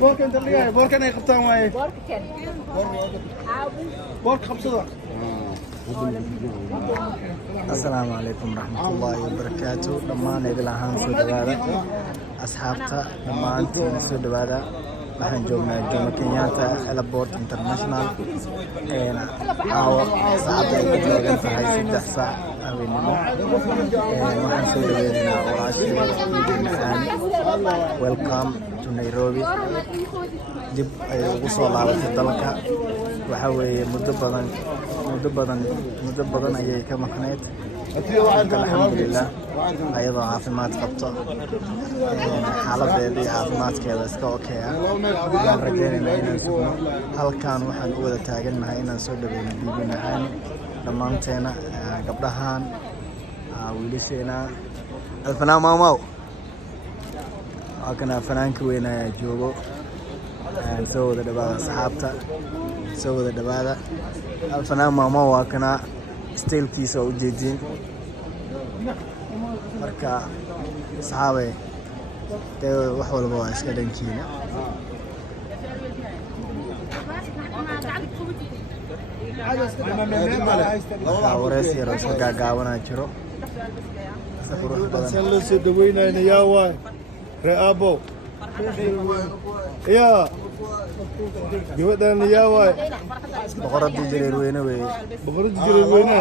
بورك انت اللي جاي بورك انا قبطان واي بورك كان بورك خبصة السلام عليكم ورحمة الله وبركاته. دمان إذا لهان سودادا أصحابتا دمان تين سودادا waxaan joognaa Jomo Kenyatta Airport International saacada ay ku taagan tahay 3 saac habeenimo waxaan soo dhaweynaynaa walaashii welcome to Nairobi dib ay ugu soo laabatay dalka waxa weeye muddo badan ayay ka maqneed alxamdulillah ayadoo caafimaad qabto xaaladeeda iyo caafimaadkeeda iska okeya waxaan rajaynaynaa inaan sugno halkan waxaan u wada taagannahay inaan soo dhaweyno bibi macaan dhammaanteena gabdhahan wiilasheena alfanaan maamaw waa kana fanaanka weyn ayaa joogo soo wada dhawaada asxaabta soo wada dhawaada alfanaan maamaw waa kana steelkiisa oo ujeedin marka asxaabe dee wax walba waa iska dhankiina waxaa wareys yar oo iska gaagaabanaa jiro si qurux badan loo soo dhaweynayna yaa waay ree aabo yaa gabadhan yaa waay boqoradii jireer weyne weeye boqoradii jireer weyne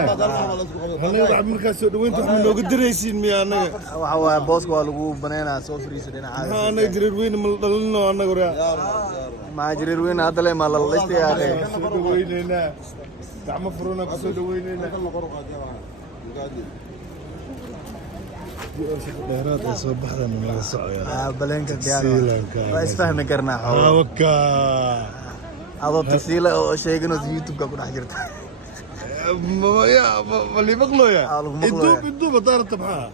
anaga markaas soo dhaweynta waxaa nooga daraysiin miya anaga waxa waaye booska waa lagu banaynaa soo fariisa dhinacaada anaga jireer weyne ma dhalino anaga raa ma jireer weyne hadda le ma la listay yaaqee soo dhaweynaynaa gacmo furana ku soo dhaweynaynaa dheeraad ay soo baxdaan naga socoyaa baleenka diyaar waa isfahmi karnaa xawaka adoo tagsiile oo sheegano YouTube-ka ku dhex jirta ya mali maqlooya iduub daarta maxaa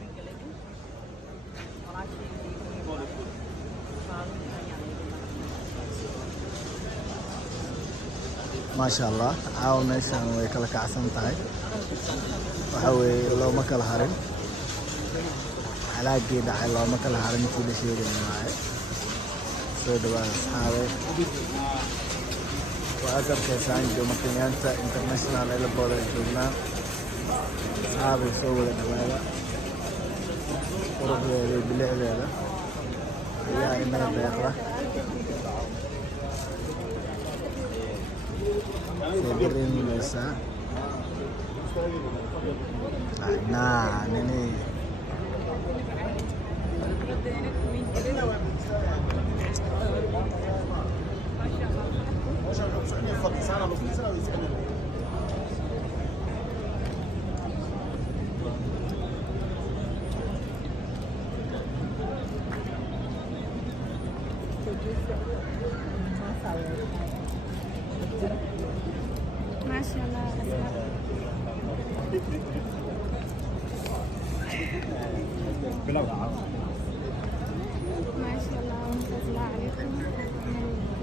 maasha allah caawa meeshaan way kala kacsan tahay waxa weeye looma kala harin xalaagii dhacay looma kala harin intii la sheegaya waaye soo dhawaada asxaabe waa arkaysaan Jomo Kenyatta International Airport ee joognaa asxaabe soo wada dhawaada quruxdeeda iyo bilicdeeda ayaa inaga deeqda dareemaysaa nini ما شاء الله ما شاء الله وانت الله عليكم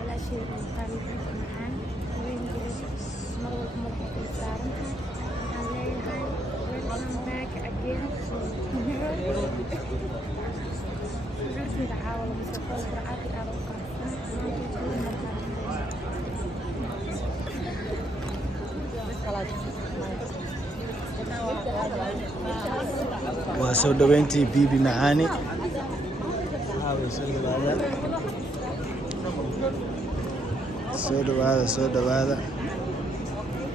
ولا شيء قريب معان وين مرة مرة صارنا عليها welcome back again جالسين نحاول نسوي سرعات الأرقام waa soo dhaweyntii bibi macaani soo dhawaada